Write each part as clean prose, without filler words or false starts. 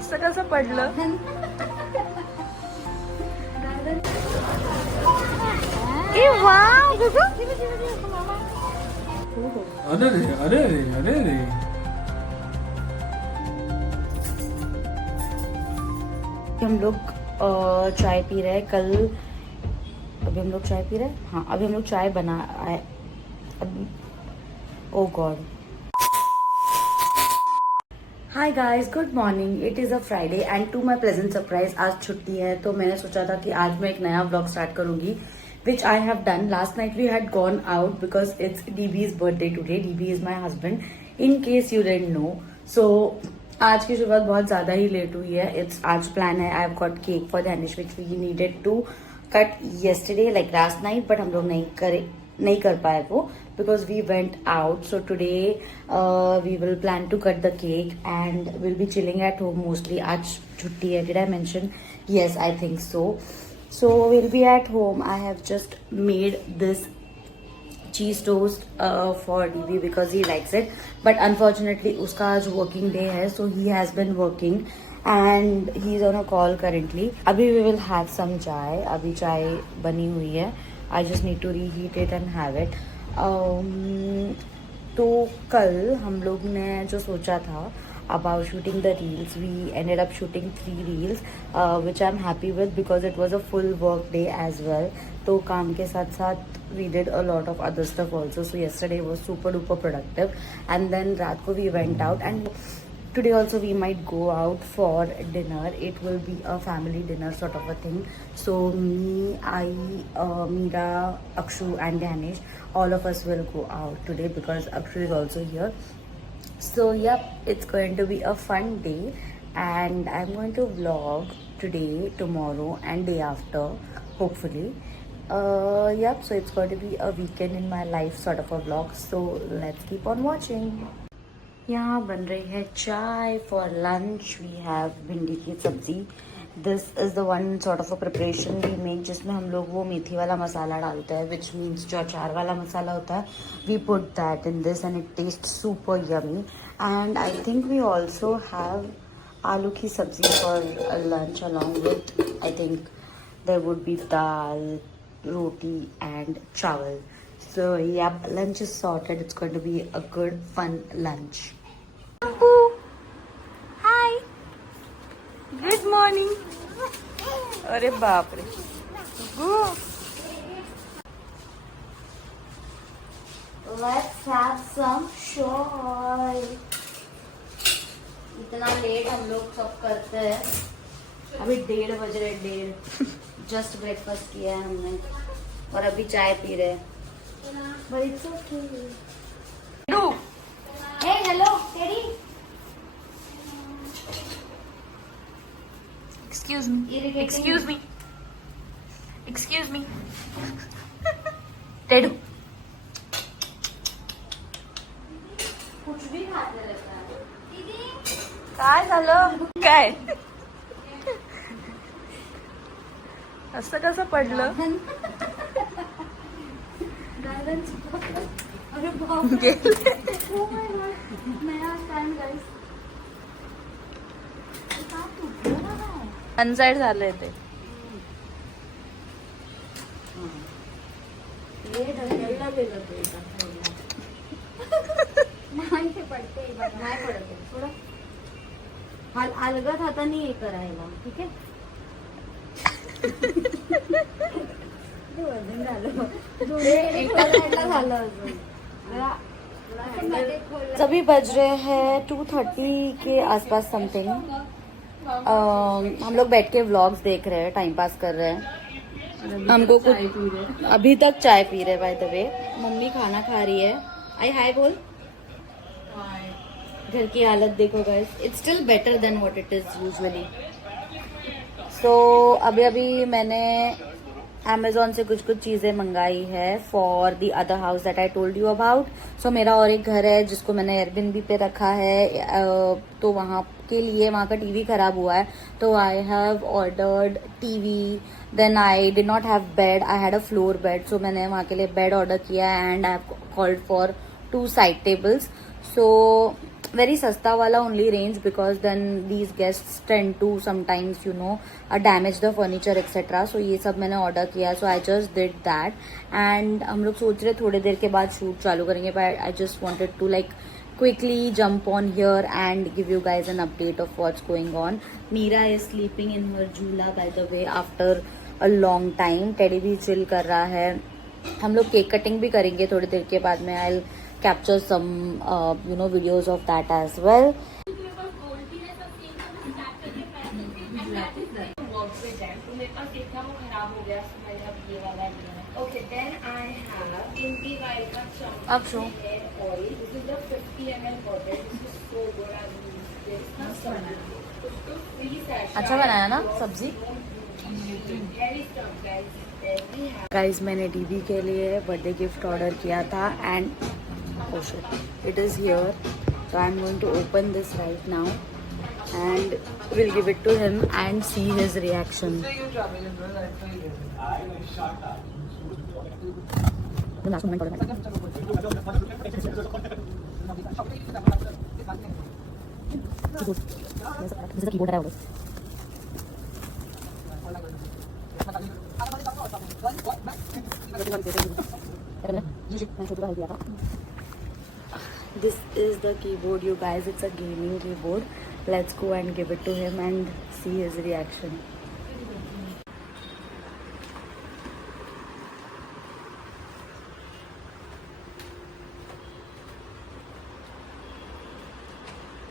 असं कसं पडलं? ए वाव बघू. अरे रे अरे रे अरे रे हम लोग चाय पी रहे हैं कल. अभी हम लोग चाय पी रहे हैं. हाँ, अभी हम लोग चाय बना oh god. Hi guys, good morning. It is a Friday and to my pleasant surprise आज छुट्टी है, तो मैंने सोचा था कि आज मैं एक नया व्लॉग स्टार्ट करूंगी, which I have done. Last night we had gone out because it's DB's birthday today. DB is my husband, in case you didn't know. So आज की शुरुआत बहुत ज़्यादा ही लेट हुई है. It's आज प्लान है, I've got cake for Danish which we needed to cut yesterday like last night, but हम लोग नहीं कर पाए वो because we went out. So today we will plan to cut the cake and we'll be chilling at home mostly. आज छुट्टी है. Did I mention? Yes, I think so. So we'll be at home. I have just made this cheese toast for DB because he likes it. But unfortunately, उसका आज working day है, so he has been working and he's on a call currently. अभी we will have some चाय. अभी चाय बनी हुई है. I just need to reheat it and have it. तो कल हम लोग ने जो सोचा था about shooting the reels, we ended up shooting 3 reels, which I'm happy with because it was a full work day as well. तो काम के साथ साथ we did a lot of other stuff also. So yesterday was super duper productive and then रात को we went out and today also we might go out for dinner. It will be a family dinner sort of a thing. So me, Meera, Akshu and Danish, all of us will go out today because Akshu is also here. So yep, it's going to be a fun day and I'm going to vlog today, tomorrow and day after hopefully. Yep, so it's going to be a weekend in my life sort of a vlog, so let's keep on watching. यहाँ बन रही है चाय for lunch. We have भिंडी की सब्जी. This is the one sort of a preparation we make जिसमें हम लोग वो मेथी वाला मसाला डालते हैं, which means जो अचार वाला मसाला होता है, we put that in this and it tastes super yummy. And I think we also have आलू की सब्जी for lunch along with, I think there would be dal, roti and chawal. So yep, lunch is sorted. It's going to be a good fun lunch. Hi, good morning. अरे बाप रे. Let's have some joy. इतना late हम लोग सब करते हैं. अभी 1:30 बज रहे. 1:30 जस्ट ब्रेकफास्ट किया है हमने और अभी चाय पी रहे हैं. But it's okay. Hey, hello, Teddy. Excuse me. Irritating. Excuse me. Excuse me. टेडू. कुछ भी खाते रहता है. काय झालं? काय असं कसं पडलं? अरे बाप रे. Oh my God. नया stand guys. अनसाइड झालंय ते. नाही पडते थोडं अलगद हाताने हे करायला. ठीक आहे. सभी बज रहे हैं 2:30 के आसपास समथिंग. हम लोग बैठ के व्लॉग्स देख रहे हैं, टाइम पास कर रहे हैं. हमको कुछ अभी तक चाय पी रहे. बाय द वे मम्मी खाना खा रही है. आई हाय बोल. घर की हालत देखो guys. It's still better than what it is usually. So अभी मैंने Amazon से कुछ चीज़ें मंगाई है for the other house that I told you about. So मेरा और एक घर है जिसको मैंने एयरबिनबी पे रखा है, तो वहाँ के लिए वहाँ का टीवी खराब हुआ है, तो I have ordered TV. Then I did not have bed, I had a floor bed, so मैंने वहाँ के लिए बेड ऑर्डर किया and I have called for 2 side tables. So very sasta wala only range, because then these guests tend to sometimes damage the furniture etc. So ये सब मैंने order किया, so I just did that. And हम लोग सोच रहे थोड़ी देर के बाद shoot चालू करेंगे, but I just wanted to like quickly jump on here and give you guys an update of what's going on. Meera is sleeping in her jhula by the way after a long time. Teddy भी chill कर रहा है. हम लोग cake cutting भी करेंगे थोड़ी देर के बाद में. I'll capture some videos of that as well. Okay, then I have Invisalign का अब show hair oil. This is the 50 ml bottle. This is so good. I've used this. अच्छा बनाया. उसको free sachet. अच्छा बनाया ना सब्जी. गाइज मैंने दीदी के लिए बर्थडे गिफ्ट ऑर्डर किया था and it is here. So I am going to open this right now and will give it to him and see his reaction. This is the keyboard, you guys. It's a gaming keyboard. Let's go and give it to him and see his reaction.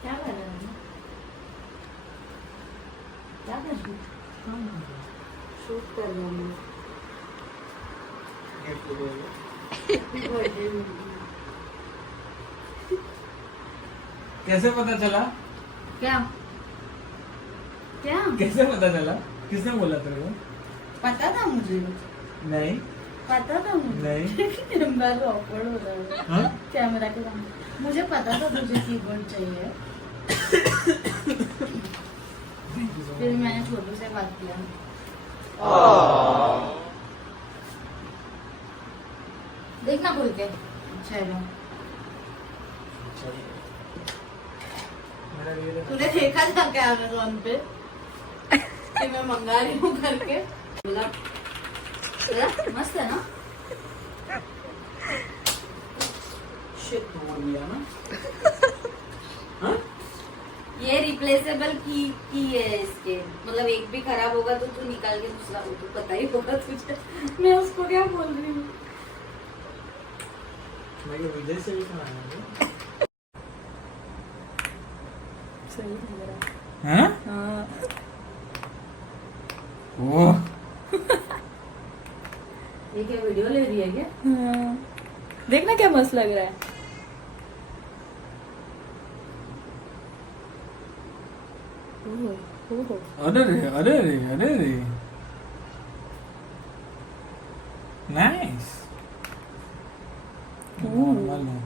क्या कर रहे हो? क्या कर रहे हो? Shoot कर रहा हूँ. कैसे पता चला? क्या क्या कैसे पता चला? किसने बोला तेरे को? पता था मुझे. नहीं. पता था मुझे. नहीं. मैं तो awkward हो रहा हूँ. हाँ? कैमरा के सामने मुझे पता था तुझे कीबोर्ड चाहिए. फिर मैंने छोटू से बात किया. देखना खुल के. चलो तूने देखा था क्या अमेज़न पे कि मैं मंगा रही हूँ करके. बोला मस्त है ना. शिट तोड़ दिया ना. हाँ? ये रिप्लेसेबल की है इसके. मतलब एक भी खराब होगा तो तू निकाल के दूसरा हो. तो पता ही होगा तुझे मैं उसको क्या बोल रही हूँ. मैं ये विजय से भी सुनाया. सही लग रहा है. हाँ? हाँ. ओह. ये क्या वीडियो ले रही है क्या? हाँ. देखना क्या मस्त लग रहा है. अरे रे अरे रे अरे रे. नाइस. नॉर्मल है.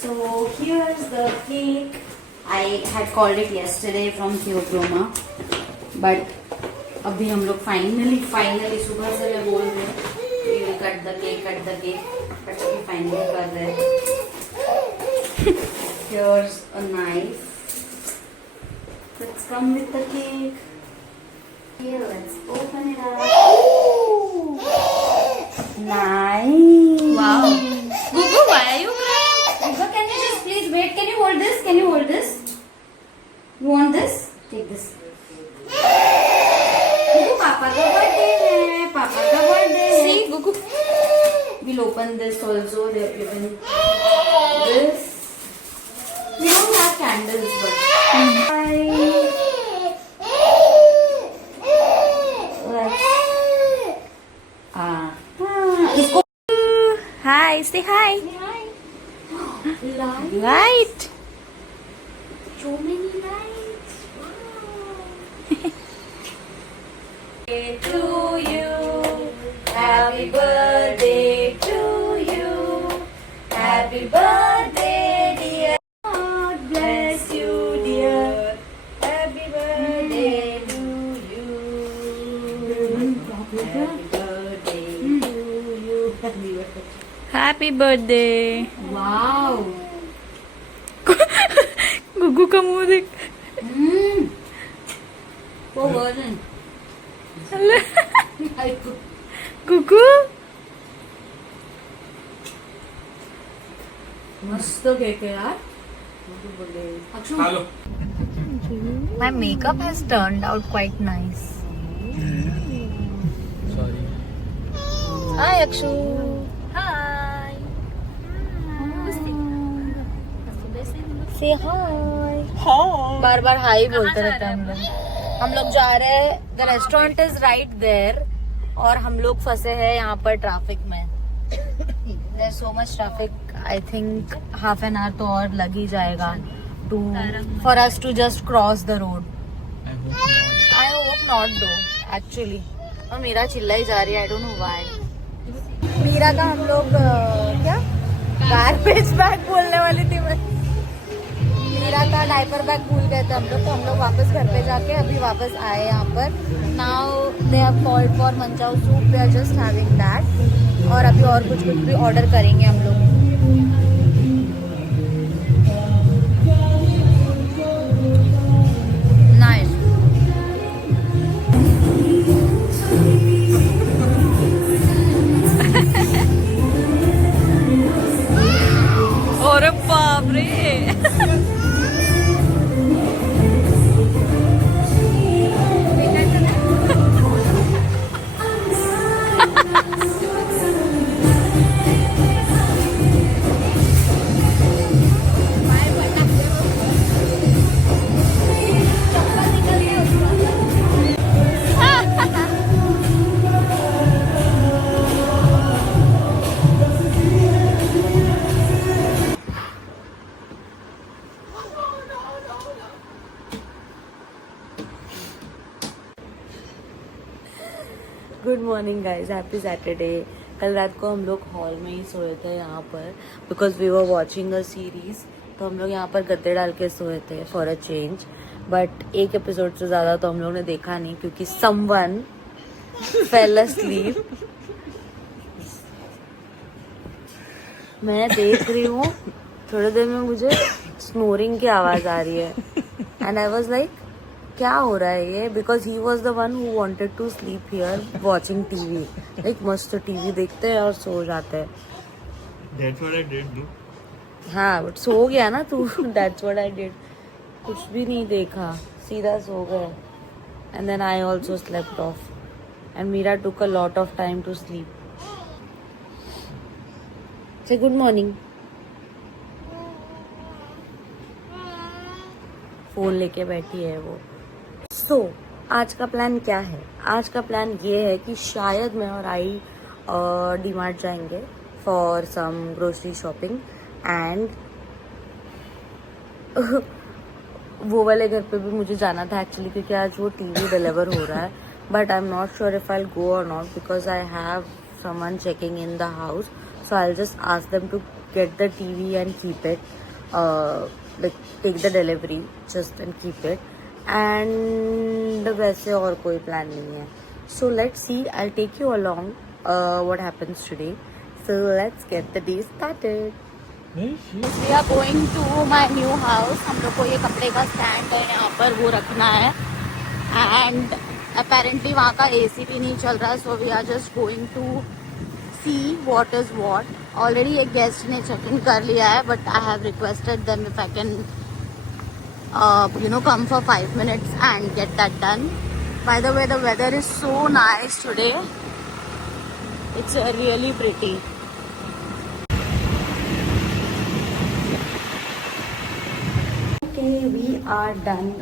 So here's the cake. I had called it yesterday from Theobroma, but अभी हम लोग फाइनली सुबह से मैं बोल रहे हैं कट द केक बट अभी फाइनली कर रहे हैं. Here's a knife. Let's come with the cake. Here, let's open it up. Nice. Wow. Gugu, why are you crying? Gugu, can you just please wait? Can you hold this? Can you hold this? You want this? Take this. Gugu, Papa का birthday है. Papa का birthday है. See, Gugu. We'll open this also. They have given this. We don't have candles, but इसको Hi, say hi. Light. So many lights. Wow. To you, happy birthday to you, happy birthday dear. God bless you dear, happy birthday to you. Happy birthday. Wow. Guggu का मुंह देख. वो version. गुग्गू. मस्त cake है यार. Hello. My makeup has turned out quite nice. Sorry. Hi Akshu. Hi. Say hi. Bar bar high बोलते रहते हैं हम लोग. हम लोग जा रहे हैं. The restaurant is right there. और हम लोग फंसे हैं यहाँ पर ट्रैफिक में. There's so much traffic. I think half an hour तो और लग ही जाएगा to for us to just cross the road. I hope not though actually. और मीरा चिल्लाई जा रही है. I don't know why. Meera का हम लोग क्या गार्बेज बैग बोलने वाली थी मैं. मीरा का डायपर बैग भूल गए थे हम लोग. तो हम लोग वापस घर पे जाके अभी वापस आए यहाँ पर. Now they have called for manchow soup. We are just having that. और अभी और कुछ भी ऑर्डर करेंगे हम लोग. नाइस. और बाप रे. Good morning guys. Happy Saturday. कल रात को हम लोग हॉल में ही सोए थे यहाँ पर because we were watching a series. तो हम लोग यहाँ पर गद्दे डाल के सोए थे फॉर अ चेंज. बट एक एपिसोड से ज़्यादा तो हम लोग ने देखा नहीं क्योंकि समवन फेल asleep. मैं देख रही हूँ थोड़ी देर में मुझे स्नोरिंग की आवाज़ आ रही है. एंड आई वॉज लाइक क्या हो रहा है ये. Because he was the one who wanted to sleep here watching TV. Like मस्त टीवी देखते हैं और सो जाते हैं. That's what I did, no? हाँ बट सो गया ना तू. That's what I did. कुछ भी नहीं देखा सीधा सो गए. And then I also slept off. And Meera took a lot of time to sleep. Say good morning. Phone लेके बैठी है वो. सो आज का प्लान क्या है. आज का प्लान ये है कि शायद मैं और आई डीमार्ट जाएंगे for some grocery shopping. And वो वाले घर पे भी मुझे जाना था एक्चुअली क्योंकि आज वो टीवी डिलीवर हो रहा है. But I am not sure if I go or not because I have someone checking in the house. So I just ask them to get the TV and keep it. like take the delivery just and keep it. And वैसे और कोई plan नहीं है. So let's see. I'll take you along what happens today. So let's get the day started. We are going to my new house. हम लोग को ये कपड़े का स्टैंड है यहाँ पर वो रखना है. And apparently वहाँ का AC भी नहीं चल रहा. So we are just going to see what is what. Already एक गेस्ट ने चेक इन कर लिया है but I have requested them if I can come for 5 minutes and get that done. By the way, the weather is so nice today. It's really pretty. Okay, we are done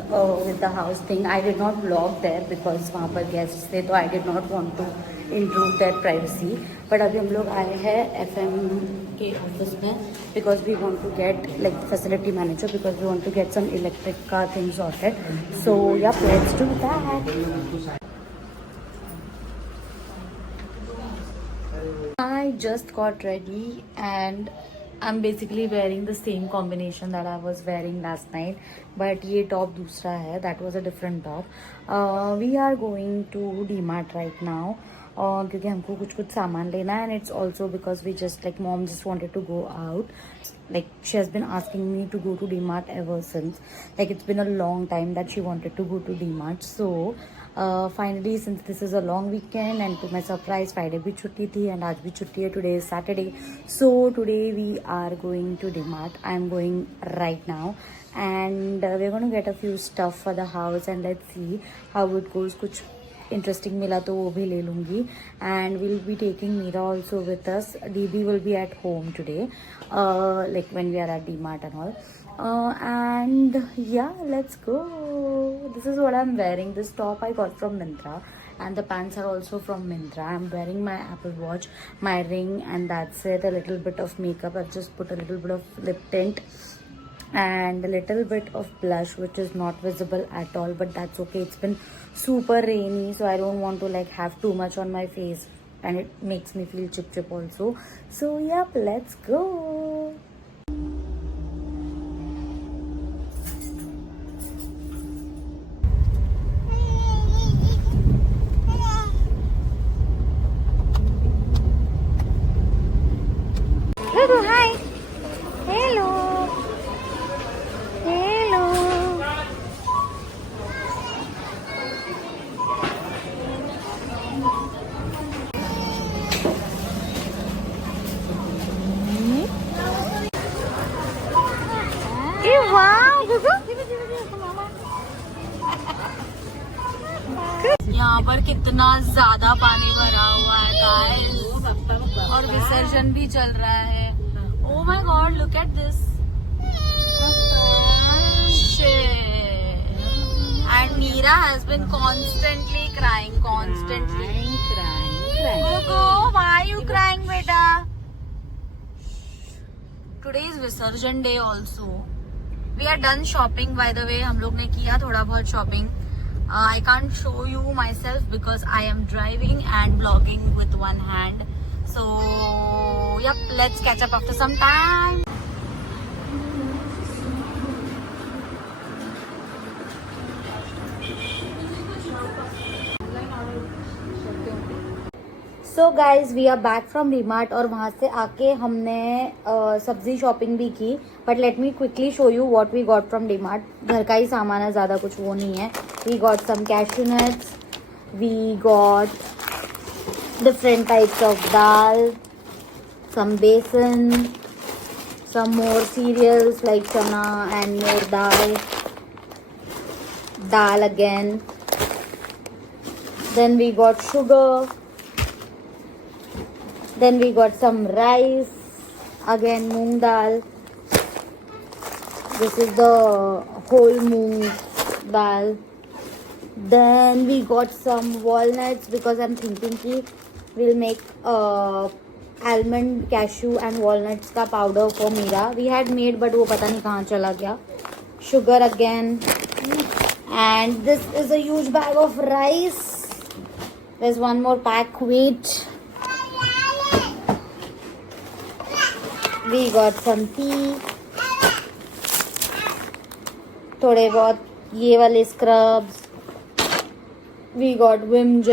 with the house thing. I did not vlog there because वहाँ पर guests थे तो I did not want to intrude their privacy. But अभी हम लोग आए हैं FM के ऑफिस में because we want to get like facility manager because we want to get some electric car things sorted. So yeah, let's do that. I just got ready and I'm basically wearing the same combination that I was wearing last night. But ये top दूसरा है. That was a different top. We are going to DMart right now. क्योंकि हमको कुछ कुछ सामान लेना है, and it's also because we just like mom just wanted to go out. Like she has been asking me to go to DMart ever since. Like it's been a long time that she wanted to go to DMart. So finally, since this is a long weekend and to my surprise, Friday bhi chutti thi and aaj bhi chutti hai. Today is Saturday. So today we are going to DMart. I am going right now, and we're going to get a few stuff for the house, and let's see how it goes. कुछ interesting मिला तो वो भी ले लूँगी. And will be taking Meera also with us. DB will be at home today, like when we are at DMart and all. And yeah, let's go. This is what I'm wearing. This top I got from Myntra, and the pants are also from Myntra. I'm wearing my Apple Watch, my ring, and that's it. A little bit of makeup. I've just put a little bit of lip tint and a little bit of blush, which is not visible at all, but that's okay. It's been super rainy, so I don't want to like have too much on my face, and it makes me feel chip also. So yep, let's go. Hello, hi. Hello. Hello. Hey, wow, Gugu. यहाँ पर कितना ज्यादा पानी भरा हुआ है guys, और विसर्जन भी चल रहा है. Oh my God, look at this. Shit. And Meera has been constantly crying. Gugu, why are you crying, beta? Today is Visarjan day also. We are done shopping, by the way. हम लोग ने किया थोड़ा बहुत shopping. I can't show you myself because I am driving and vlogging with one hand. So, yep, let's catch up after some time. So guys, we are back from DMart, और वहाँ से आके हमने सब्जी शॉपिंग भी की. But let me quickly show you what we got from DMart. घर का ही सामान है, ज़्यादा कुछ वो नहीं है. We got some cashew nuts. We got different types of dal, some besan, some more cereals like chana and more dal again. Then we got sugar. Then we got some rice, again moong dal. This is the whole moong dal. Then we got some walnuts because I'm thinking कि we'll make almond, cashew and walnuts का powder for Meera. We had made but वो पता नहीं कहाँ चला गया. Sugar again. And this is a huge bag of rice. There's one more pack. Wait. We got some tea. थोड़े बहुत ये वाले scrubs. We got Vim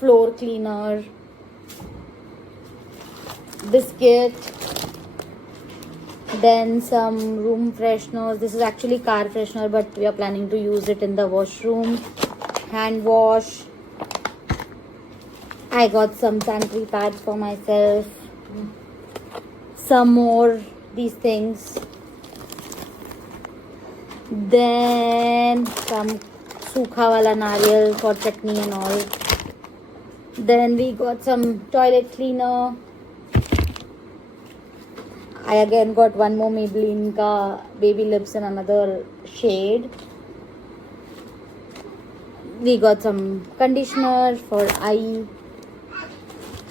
floor cleaner, biscuit, then some room fresheners. This is actually car freshener, but we are planning to use it in the washroom. Hand wash. I got some sanitary pads for myself. Some more these things. Then some सूखा वाला नारियल for chutney and all. Then we got some toilet cleaner. I again got one more Maybelline ka baby lips in another shade. We got some conditioner for eye.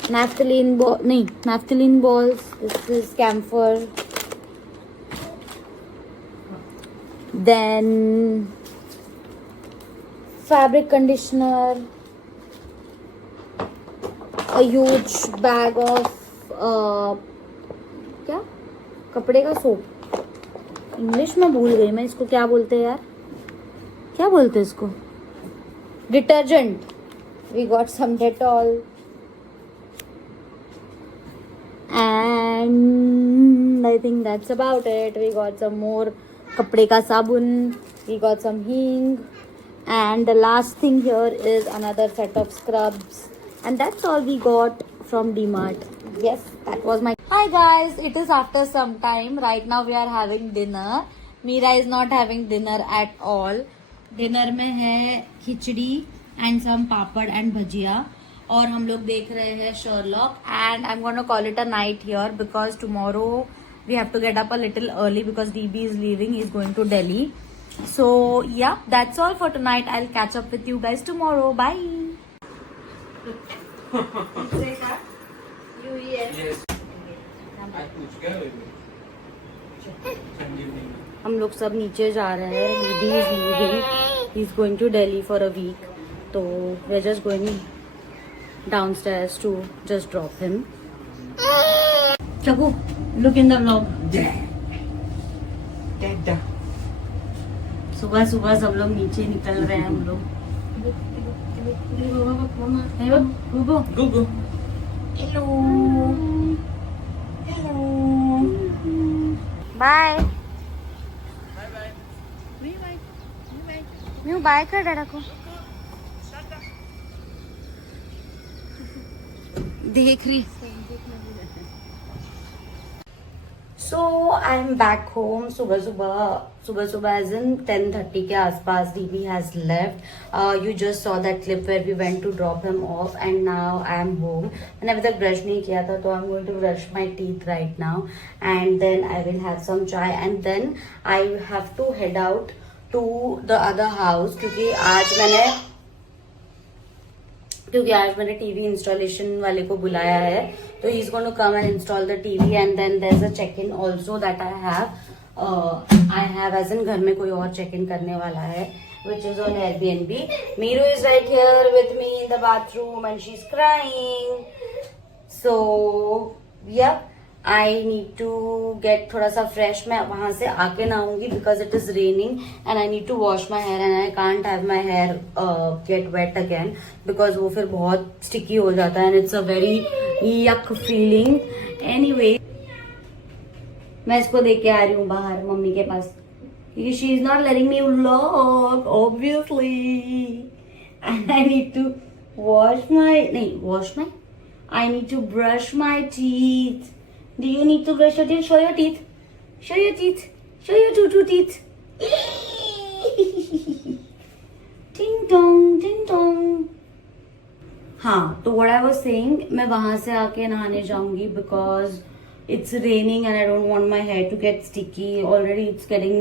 Naphthalene balls. This is camphor. Then fabric conditioner, a huge bag of क्या कपड़े का soap. English में भूल गई मैं इसको क्या बोलते हैं यार, क्या बोलते हैं इसको, detergent. We got some Dettol. And I think that's about it. We got some more kapde ka sabun. We got some hing. And the last thing here is another set of scrubs. And that's all we got from DMart. Yes, that was my... Hi guys, it is after some time. Right now we are having dinner. Meera is not having dinner at all. Dinner में है खिचड़ी and some papad and bhajia. और हम लोग देख रहे हैं Sherlock. And I'm going to call it a night here because tomorrow we have to get up a little early because DB is leaving. He's going to Delhi. So yeah, that's all for tonight. I'll catch up with you guys tomorrow. Bye. हम लोग सब नीचे जा रहे हैं. DB is leaving. He's going to Delhi for a week. So we're just going downstairs to just drop him. Chaku, look in the vlog. सुबह सुबह सब लोग नीचे निकल रहे हैं हम लोग. Go. हेलो हेलो बाय मैं बाय कर डाटा को देख रही. So I'm back home. सुबह as in 10:30 के आसपास DB has left. You just saw that clip where we went to drop him off, and now I am home. मैंने अभी तक ब्रश नहीं किया था, तो I'm going to brush my teeth right now, and then I will have some chai, and then I have to head out to the other house क्योंकि आज मैंने टीवी इंस्टॉलेशन वाले को बुलाया है. तो he is going to come and install the TV and then there is a check in also that I have as in घर में कोई और चेक इन करने वाला है which is on Airbnb. Meeru is right here with me in the bathroom and she's crying. So yeah, I need to get थोड़ा सा fresh. मैं वहां से आके नहाऊंगी because it is raining and I need to wash my hair and I can't have my hair get wet again because वो फिर बहुत sticky हो जाता है and it's a very yuck feeling. Anyway, मैं इसको देख के आ रही हूँ बाहर मम्मी के पास क्योंकि she is not letting me vlog obviously and I need to I need to brush my teeth. Do you need to brush your teeth? Show your teeth. Show your teeth. Show your two teeth. Ding dong, ding dong. हाँ, तो what I was saying, मैं वहां से आके नहाने जाऊंगी because it's raining and I don't want my hair to get sticky. Already it's getting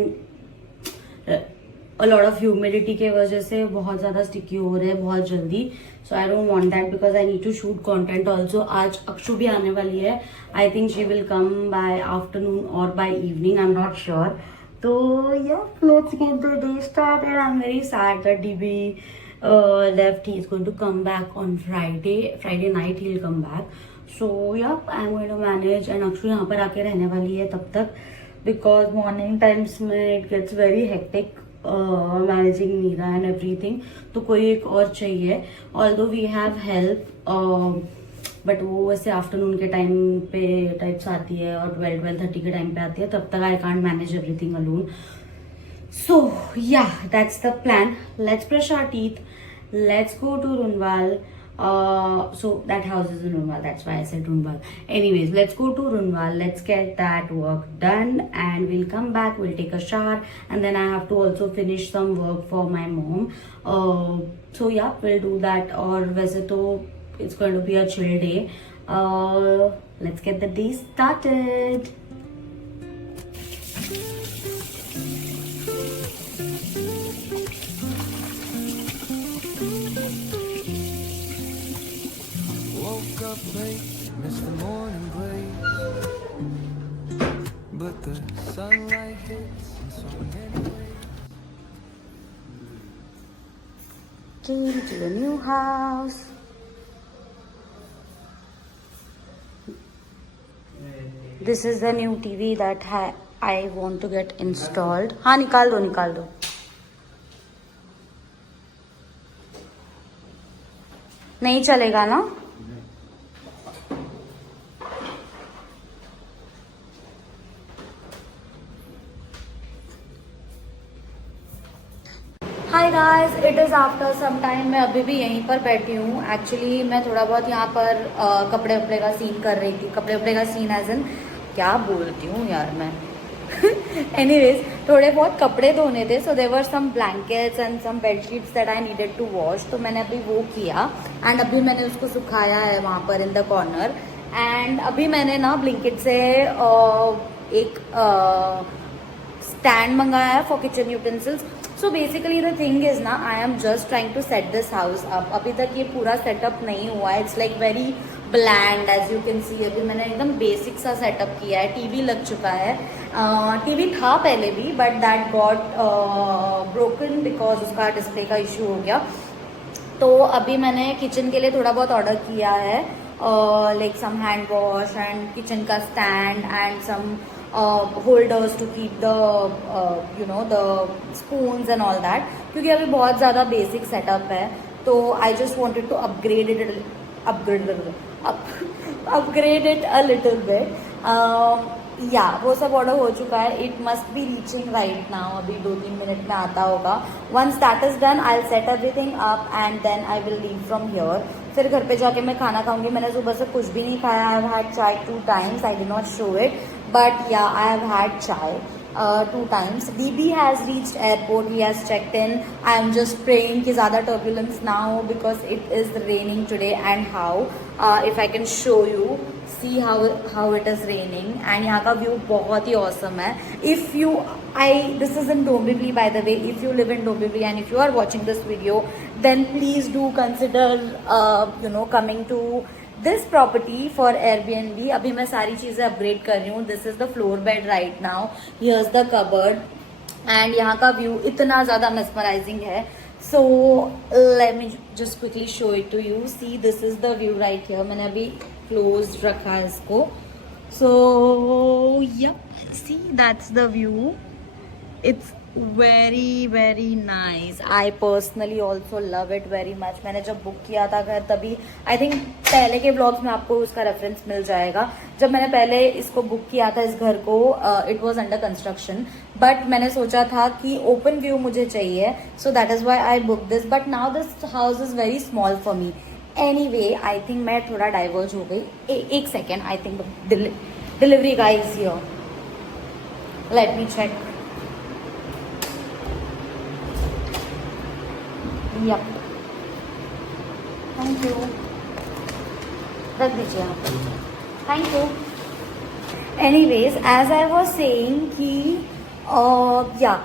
a lot of humidity के वजह से बहुत ज्यादा sticky हो रहे हैं बहुत जल्दी. So I don't want that because I need to shoot content also. आज अक्षु भी आने वाली है. I think she will come by afternoon or by evening. I'm not sure. So yeah, let's get the day started. I'm very sad that DB left. He is going to come back on Friday. Friday night he'll come back. So yeah, I'm going to manage. And Akshu यहाँ पर आके रहने वाली है तब तक because morning times में it gets very hectic. Managing Meera and everything. तो कोई एक और चाहिए. Although we have help, but वो वैसे आफ्टरनून के टाइम पे टाइप्स आती है और 12:30 के टाइम पे आती है. तब तक I can't manage everything alone. So yeah, that's the plan. Let's brush our teeth. Let's go to Runwal. So that house is in Runwal. That's why I said Runwal. Anyways, let's go to Runwal. Let's get that work done and we'll come back. We'll take a shower and then I have to also finish some work for my mom. So yeah, we'll do that. Or वैसे तो it's going to be a chill day. Let's get the day started. Up late, miss the morning blaze, but the sunlight hits in so many ways. Came to a new house. This is the new TV that I want to get installed. हाँ निकाल दो. नहीं चलेगा ना? Hi guys, it is after some time. मैं अभी भी यहीं पर बैठी हूँ। एक्चुअली मैं थोड़ा बहुत यहाँ पर कपड़े वपड़े का सीन कर रही थी। कपड़े वपड़े का सीन एज इन क्या बोलती हूँ यार मैं। एनीवेज, थोड़े बहुत कपड़े धोने थे, so there were some blankets and some bedsheets that I needed to wash. तो मैंने अभी वो किया एंड अभी मैंने उसको सुखाया है वहाँ पर इन द कॉर्नर। एंड अभी मैंने ना ब्लिंकिट से एक स्टैंड मंगाया है for kitchen utensils. So basically the thing is ना, I am just trying to set this house up. अभी तक ये पूरा सेटअप नहीं हुआ है। It's like very bland as you can see. अभी मैंने एकदम बेसिक सा सेटअप किया है। टीवी लग चुका है। टीवी था पहले भी, but that got broken because उसका डिस्प्ले का इशू हो गया। तो अभी मैंने किचन के लिए थोड़ा बहुत ऑर्डर किया है, like some hand wash and kitchen का stand and some holders to keep the the spoons and all that, क्योंकि अभी बहुत ज़्यादा बेसिक सेटअप है। तो I just wanted to upgrade it a little bit. या वो सब ऑर्डर हो चुका है। It must be reaching right now. अभी 2-3 मिनट में आता होगा। Once that is done I will set everything up and then I will leave from here. फिर घर पे जाके मैं खाना खाऊंगी। मैंने सुबह से कुछ भी नहीं खाया। आई हैव हैड चाय 2 times. I did not show it, but yeah, I have had chai 2 times. DB has reached airport. He has checked in. I am just praying कि ज़्यादा turbulence ना हो because it is raining today. And how if I can show you, see how it is raining. And यहाँ का view बहुत ही awesome है. If you this is in Dombivli, by the way. If you live in Dombivli and if you are watching this video, then please do consider coming to this property for Airbnb. अभी मैं सारी चीज़ें upgrade कर रही हूँ। This is the floor bed right now. Here's the cupboard and यहाँ का view इतना ज़्यादा मेस्मराइजिंग है। So let me just quickly show it to you. See, this is the view right here. मैंने अभी क्लोज रखा है इसको। So yup, see that's the view. It's very very nice. I personally also love it very much. मैंने जब book किया था घर, तभी आई थिंक पहले के ब्लॉग्स में आपको उसका रेफरेंस मिल जाएगा। जब मैंने पहले इसको बुक किया था इस घर को, it was under construction, but मैंने सोचा था कि ओपन व्यू मुझे चाहिए, so that is why I book this. But now this house is very small for me. Anyway, I think मैं थोड़ा डाइवर्ज हो गई। एक second, I think delivery guy is here. Let me check. Yep. Thank you. रख दीजिए आप। Thank you. Anyways, as I was saying कि yeah,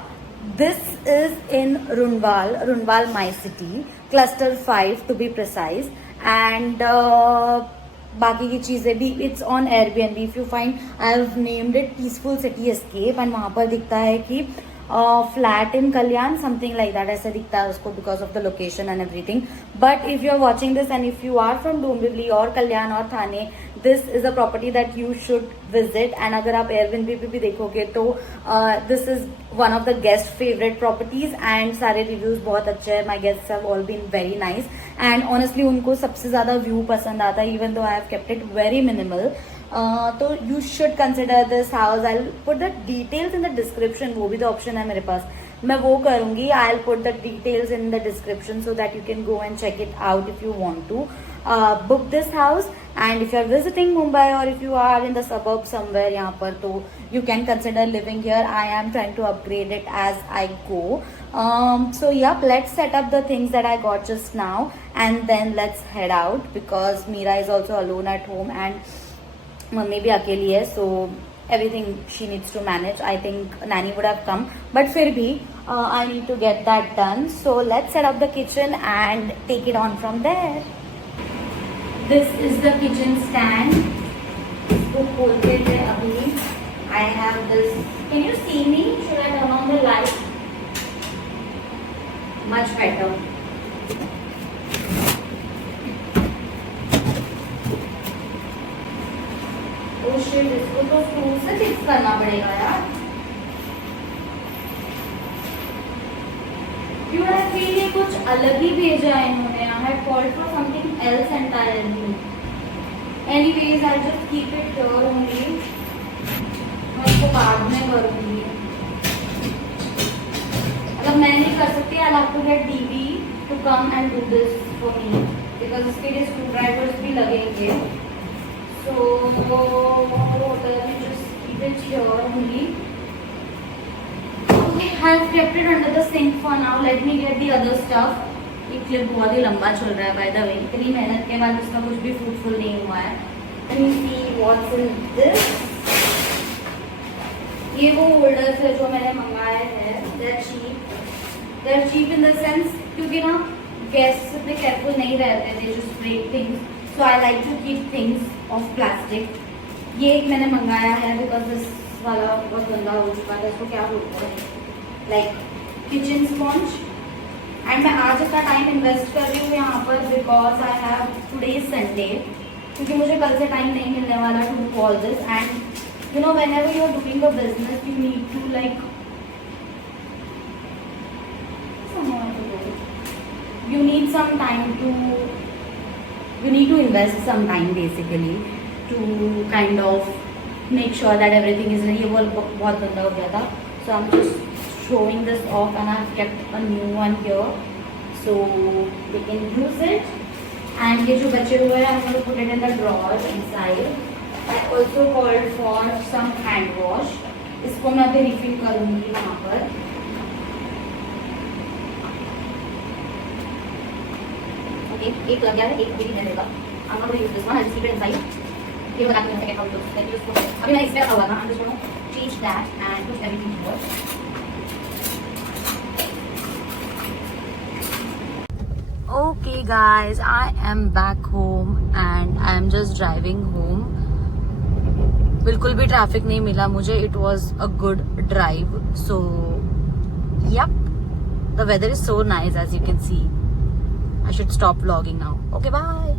this is in Runwal, my city, cluster 5 to be precise, and बाकी की चीज़ें भी it's on Airbnb. If you find, I have named it peaceful city escape, and वहाँ पर दिखता है कि flat in Kalyan, something like that, ऐसा दिखता है उसको because of the location and everything. But if you are watching this and if you are from Dombivli or Kalyan or Thane, this is a property that you should visit. And अगर आप Airbnb पे भी देखोगे तो this is one of the guest favourite properties and सारे reviews बहुत अच्छे हैं। My guests have all been very nice and honestly उनको सबसे ज्यादा व्यू पसंद आता है, even though I have kept it very minimal. तो you should consider this house. I will put the details in the description. वो भी तो ऑप्शन है मेरे पास, मैं वो करूंगी। I will put the details in the description so that you can go and check it out if you want to book this house. And if you are visiting Mumbai or if you are in the suburbs somewhere यहाँ पर, तो you can consider living here. I am trying to upgrade it as I go. So yeah, let's set up the things that I got just now and then let's head out because Meera is also alone at home and mummy भी अकेली है, so everything she needs to manage. I think nanny would have come, but फिर भी I need to get that done. So let's set up the kitchen and take it on from there. This is the kitchen stand. इसको खोलते थे अभी। I have this. Can you see me? Should I turn on the light? Much better. Oh shit, इसको तो screw से fix करना पड़ेगा यार। क्यों, I feel ये कुछ अलग ही भेजा है इन्होंने। I have called for something else entirely. Anyways, I'll just keep it here only. मैं इसको बाद में करूँगी. अगर मैं नहीं कर सकती, I'll have to get DB to come and do this for me because इसके लिए screwdrivers भी लगेंगे. So let me just keep it here only. Okay, I've kept it under the sink for now. Let me get the other stuff. ये clip बहुत ही लंबा चल रहा है by the way. इतनी मेहनत के बाद इसका कुछ भी fruitful नहीं हुआ है. Let me see what's in this. ये वो holders है जो मैंने मंगाए हैं. They're cheap. They're cheap in the sense क्योंकि ना guests इतने careful नहीं रहते. They just break things. So I like to keep things of plastic. ये एक मैंने मंगाया है because this वाला बहुत गंदा हो चुका है. इसको क्या बोलते हैं? Like kitchen sponge. एंड मैं आज इतना टाइम इन्वेस्ट कर रही हूँ यहाँ पर because I have today Sunday क्योंकि मुझे कल से टाइम नहीं मिलने वाला to do all this and you know whenever you are doing a business you need to like you need some time to invest some time basically to kind of make sure that everything is ready. वो बहुत गंदा हो गया था so I'm just showing this off and I've kept a new one here so they can use it. And ये जो बचे हुए हैं I'm going to put it in the drawer inside. I also called for some hand wash. इसको मैं अभी refill करूँगी वहाँ पर. एक लग गया है, एक भी नहीं रहेगा. I'm not going to use this one. I'll just keep it inside. ये बताती हूँ second how to use it. अभी मैंने इसमें रखा हुआ था. I'm just going to change that and put everything here. Okay guys, I am back home and I am just driving home. बिल्कुल भी ट्रैफिक नहीं मिला मुझे. It was a good drive. So, yep. The weather is so nice as you can see. I should stop vlogging now. Okay, bye.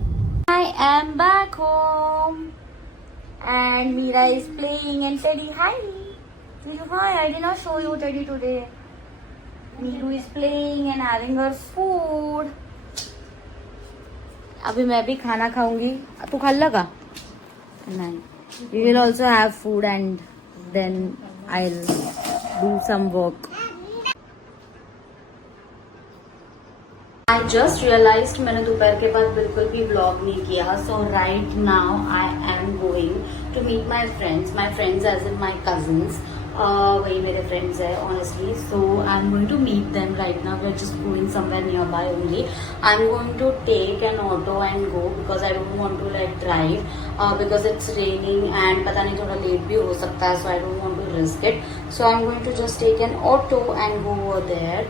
I am back home. And Meera is playing and Teddy, hi. Hi, I did not show you Teddy today. Meeru is playing and having her food. अभी मैं भी खाना खाऊंगी. तू खा लगा? नहीं. We will also have food and then I'll do some work. I just realized मैंने दोपहर के बाद बिल्कुल भी vlog नहीं किया. So right now I am going to meet my friends. My friends as in my cousins. वही मेरे friends है honestly. So I'm going to meet them right now. We're just going somewhere nearby only. I'm going to take an auto and go because I don't want to like drive because it's raining and पता नहीं थोड़ा late भी हो सकता है. So I don't want to risk it. So I'm going to just take an auto and go over there.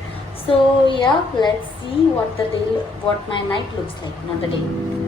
So yeah, let's see what my night looks like, not the day.